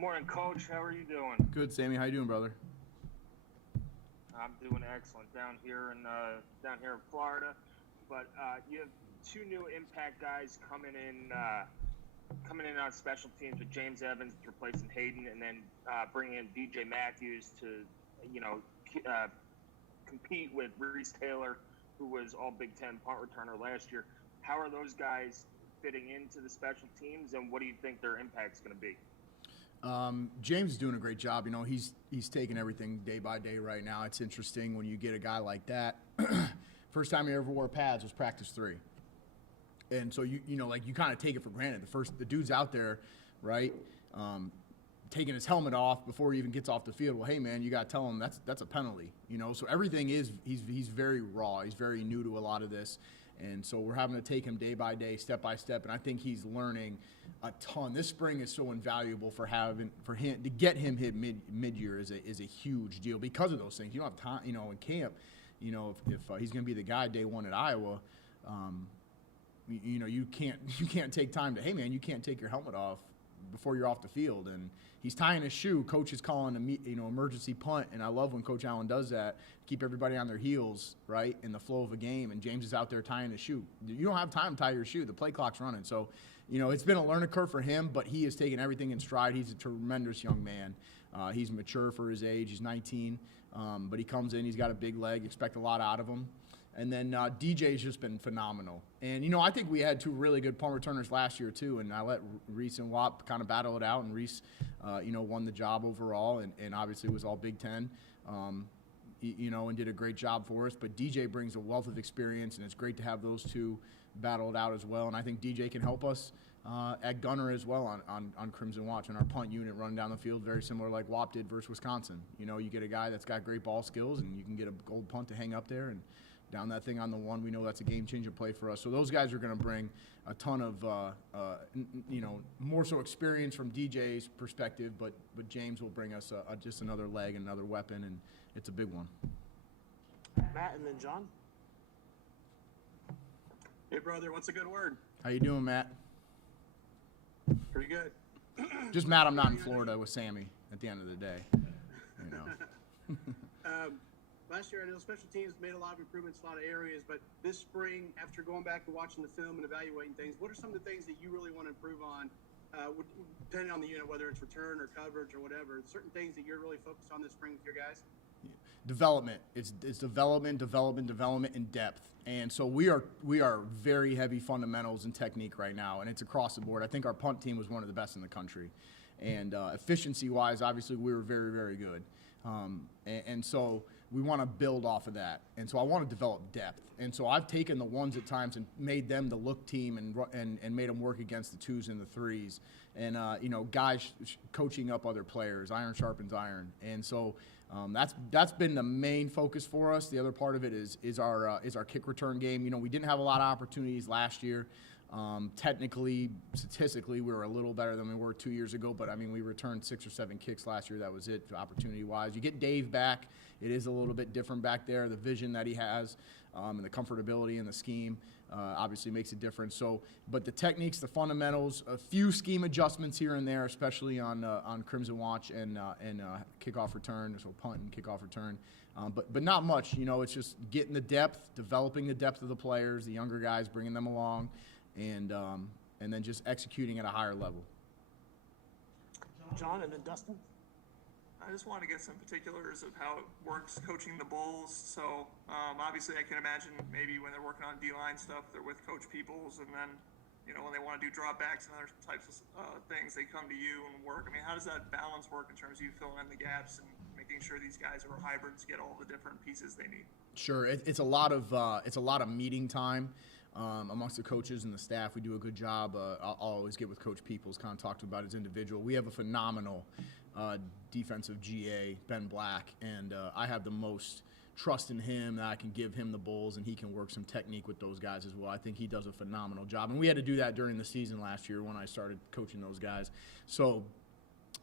Morning, Coach. How are you doing? Good, Sammy. How you doing, brother? I'm doing excellent down here in Florida. But you have two new impact guys coming in on special teams with James Evans replacing Hayden, and then bringing in DJ Matthews to compete with Reese Taylor, who was all Big Ten punt returner last year. How are those guys fitting into the special teams, and what do you think their impact's going to be? James is doing a great job. You know, he's taking everything day by day right now. It's interesting when you get a guy like that. First time he ever wore pads was practice 3. And so you kind of take it for granted. The dude's out there, right? Taking his helmet off before he even gets off the field. Well, hey man, you got to tell him that's a penalty, you know? So everything is he's very raw. He's very new to a lot of this. And so we're having to take him day by day, step by step, and I think he's learning a ton. This spring is so invaluable for him to get him hit mid-year is a huge deal because of those things. You don't have time, in camp. If he's going to be the guy day one at Iowa, you can't take time to, hey man, you can't take your helmet off before you're off the field. And he's tying his shoe. Coach is calling emergency punt, and I love when Coach Allen does that. Keep everybody on their heels, right, in the flow of a game. And James is out there tying his shoe. You don't have time to tie your shoe. The play clock's running. So, it's been a learning curve for him, but he has taken everything in stride. He's a tremendous young man. He's mature for his age. He's 19, but he comes in. He's got a big leg. Expect a lot out of him. And then DJ's just been phenomenal. And, I think we had two really good punt returners last year, too. And I let Reese and Wap kind of battle it out. And Reese, won the job overall and obviously was all Big Ten, and did a great job for us. But DJ brings a wealth of experience, and it's great to have those two battle it out as well. And I think DJ can help us at gunner as well on Crimson Watch and our punt unit running down the field, very similar like Wap did versus Wisconsin. You get a guy that's got great ball skills, and you can get a gold punt to hang up there and down that thing on the one. We know that's a game-changer play for us. So those guys are going to bring a ton of, more so experience from DJ's perspective, but James will bring us just another leg, another weapon, and it's a big one. Matt, and then John. Hey, brother, what's a good word? How you doing, Matt? Pretty good. Just Matt, I'm not in Florida with Sammy at the end of the day. Last year, I know special teams made a lot of improvements in a lot of areas, but this spring, after going back and watching the film and evaluating things, what are some of the things that you really want to improve on, depending on the unit, whether it's return or coverage or whatever, certain things that you're really focused on this spring with your guys? Development. It's development, and depth. And so we are very heavy fundamentals and technique right now, and it's across the board. I think our punt team was one of the best in the country. And efficiency-wise, obviously, we were very, very good. And so we want to build off of that. And so I want to develop depth. And so I've taken the ones at times and made them the look team and made them work against the 2s and the 3s. And, guys coaching up other players. Iron sharpens iron. And so that's been the main focus for us. The other part of it is our kick return game. We didn't have a lot of opportunities last year. Technically, statistically, we were a little better than we were 2 years ago, but we returned 6 or 7 kicks last year. That was it, opportunity-wise. You get Dave back. It is a little bit different back there. The vision that he has and the comfortability in the scheme obviously makes a difference. So, but the techniques, the fundamentals, a few scheme adjustments here and there, especially on Crimson Watch and kickoff return, so punt and kickoff return. But not much. It's just getting the depth, developing the depth of the players, the younger guys, bringing them along, and then just executing at a higher level. John, and then Dustin. I just want to get some particulars of how it works coaching the Bulls. So obviously I can imagine maybe when they're working on D-line stuff, they're with Coach Peoples, and then when they want to do dropbacks and other types of things, they come to you and work. How does that balance work in terms of you filling in the gaps and making sure these guys who are hybrids get all the different pieces they need? Sure, it's a lot of meeting time. Amongst the coaches and the staff, we do a good job. I'll always get with Coach Peoples, kind of talk to him about his individual. We have a phenomenal defensive GA, Ben Black, and I have the most trust in him that I can give him the Bulls, and he can work some technique with those guys as well. I think he does a phenomenal job, and we had to do that during the season last year when I started coaching those guys. So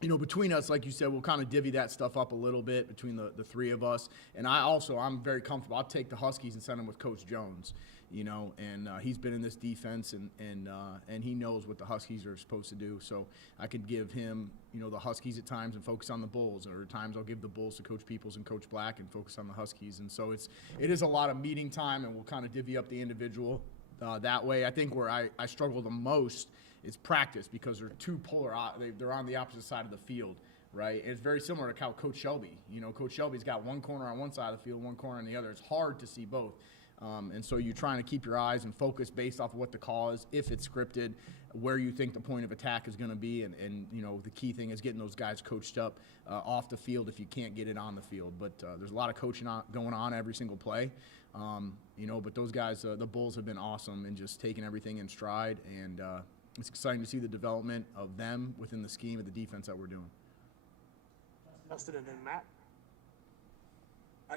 between us, like you said, we'll kind of divvy that stuff up a little bit between the three of us. And I'm very comfortable. I'll take the Huskies and send them with Coach Jones, and he's been in this defense and he knows what the Huskies are supposed to do. So I could give him, the Huskies at times and focus on the Bulls, or at times I'll give the Bulls to Coach Peoples and Coach Black and focus on the Huskies. And so it is a lot of meeting time, and we'll kind of divvy up the individual that way. I think where I struggle the most is practice, because they're two they're on the opposite side of the field, right? And it's very similar to how Coach Shelby, Coach Shelby's got one corner on one side of the field, one corner on the other. It's hard to see both. And so you're trying to keep your eyes and focus based off of what the call is, if it's scripted, where you think the point of attack is going to be. And the key thing is getting those guys coached up off the field if you can't get it on the field. But there's a lot of coaching going on every single play. But those guys, the Bulls have been awesome in just taking everything in stride. And it's exciting to see the development of them within the scheme of the defense that we're doing. Justin and then Matt.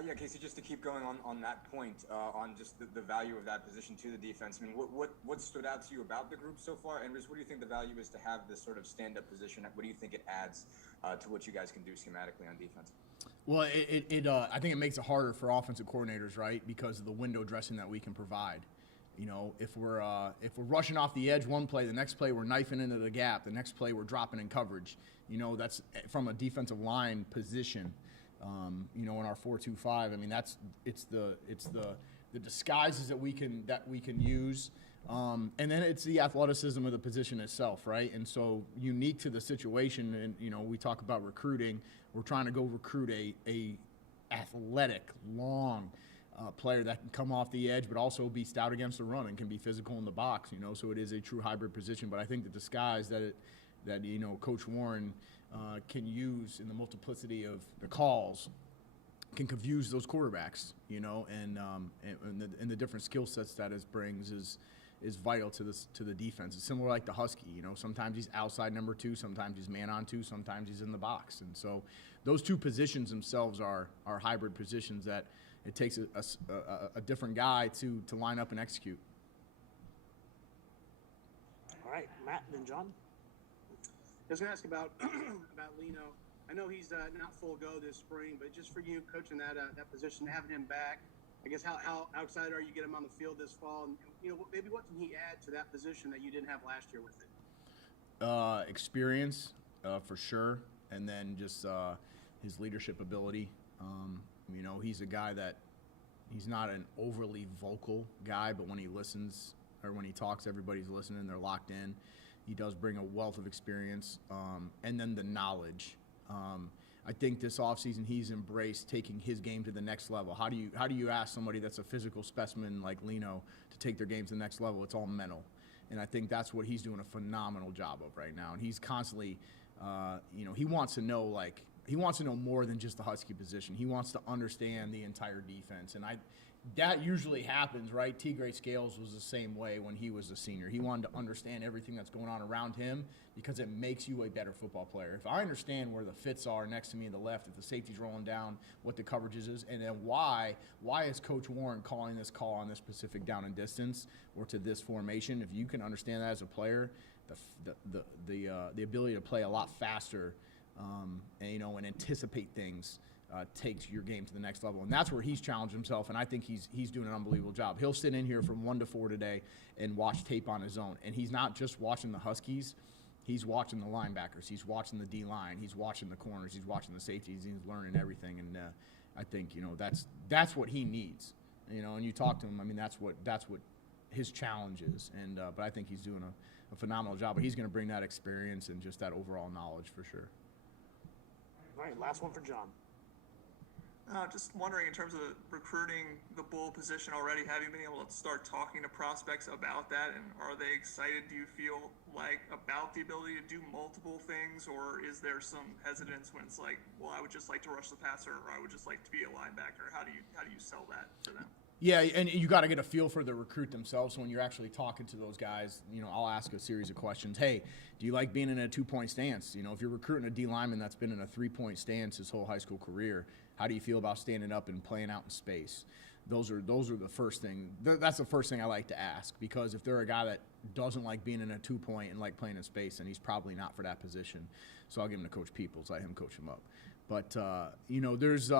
Yeah, Kasey, just to keep going on that point, on just the value of that position to the defense. I mean, what stood out to you about the group so far? And just what do you think the value is to have this sort of stand-up position? What do you think it adds to what you guys can do schematically on defense? Well, I think it makes it harder for offensive coordinators, right, because of the window dressing that we can provide. If we're rushing off the edge one play, the next play we're knifing into the gap, the next play we're dropping in coverage. That's from a defensive line position. In our 4-2-5, I mean it's the disguises that we can use, and then it's the athleticism of the position itself, right? And so unique to the situation, and we talk about recruiting. We're trying to go recruit a athletic, long player that can come off the edge, but also be stout against the run and can be physical in the box. So it is a true hybrid position. But I think the disguise that Coach Warren can use in the multiplicity of the calls can confuse those quarterbacks, and the different skill sets that it brings is vital to the defense. It's similar like the Husky, sometimes he's outside number 2, sometimes he's man on 2, sometimes he's in the box. And so those two positions themselves are hybrid positions that it takes a different guy to line up and execute. All right, Matt and then John. I was going to ask about Lino. I know he's not full go this spring, but just for you coaching that position, having him back, I guess how excited are you to get him on the field this fall? And maybe what can he add to that position that you didn't have last year with it? Experience, for sure, and then just his leadership ability. He's a guy that he's not an overly vocal guy, but when he listens or when he talks, everybody's listening. They're locked in. He does bring a wealth of experience, and then the knowledge. I think this offseason he's embraced taking his game to the next level. How do you ask somebody that's a physical specimen like Lino to take their game to the next level? It's all mental, and I think that's what he's doing a phenomenal job of right now. And he's constantly, he wants to know more than just the Husky position. He wants to understand the entire defense, and that usually happens, right? T. Scales was the same way when he was a senior. He wanted to understand everything that's going on around him because it makes you a better football player. If I understand where the fits are next to me to the left, if the safety's rolling down, what the coverages is, and then why is Coach Warren calling this call on this specific down and distance or to this formation, if you can understand that as a player, the ability to play a lot faster and anticipate things takes your game to the next level. And that's where he's challenged himself, and I think he's doing an unbelievable job. He'll sit in here from 1 to 4 today and watch tape on his own. And he's not just watching the Huskies. He's watching the linebackers. He's watching the D-line. He's watching the corners. He's watching the safeties. He's learning everything. And I think, that's what he needs. And you talk to him, I mean, that's what his challenge is. And but I think he's doing a phenomenal job. But he's going to bring that experience and just that overall knowledge for sure. All right, last one for John. Just wondering, in terms of recruiting the bull position already, have you been able to start talking to prospects about that? And are they excited, do you feel like, about the ability to do multiple things? Or is there some hesitance when it's like, well, I would just like to rush the passer, or I would just like to be a linebacker? How do you sell that to them? Yeah, and you got to get a feel for the recruit themselves. So when you're actually talking to those guys, I'll ask a series of questions. Hey, do you like being in a 2-point stance? If you're recruiting a D lineman that's been in a 3-point stance his whole high school career, how do you feel about standing up and playing out in space? those are the first thing. That's the first thing I like to ask, because if they're a guy that doesn't like being in a 2-point and like playing in space, then he's probably not for that position. So I'll give him to Coach Peoples, let him coach him up. But there's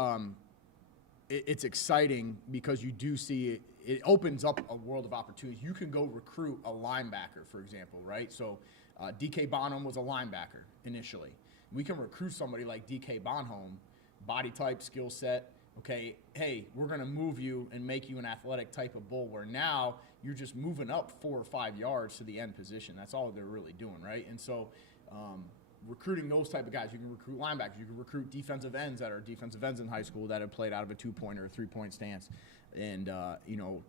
it's exciting because you do see it opens up a world of opportunities. You can go recruit a linebacker, for example, right? So DK Bonham was a linebacker initially. We can recruit somebody like DK Bonham, body type, skill set. Okay, hey, we're going to move you and make you an athletic type of bull, where now you're just moving up 4 or 5 yards to the end position. That's all they're really doing, right? And so recruiting those type of guys, you can recruit linebackers, you can recruit defensive ends that are defensive ends in high school that have played out of a 2-point or a 3-point stance, and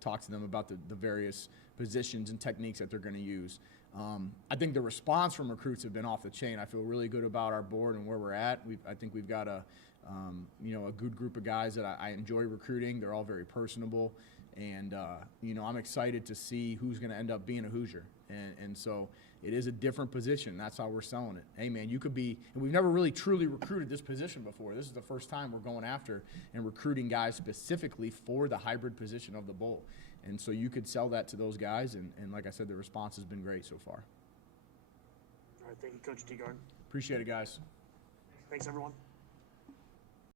talk to them about the various positions and techniques that they're going to use. I think the response from recruits have been off the chain. I feel really good about our board and where we're at. I think we've got a good group of guys that I enjoy recruiting. They're all very personable, and I'm excited to see who's going to end up being a Hoosier. And so it is a different position. That's how we're selling it. Hey, man, you could be – and we've never really truly recruited this position before. This is the first time we're going after and recruiting guys specifically for the hybrid position of the bull. And so you could sell that to those guys, and like I said, the response has been great so far. All right, thank you, Coach Teegardin. Appreciate it, guys. Thanks, everyone.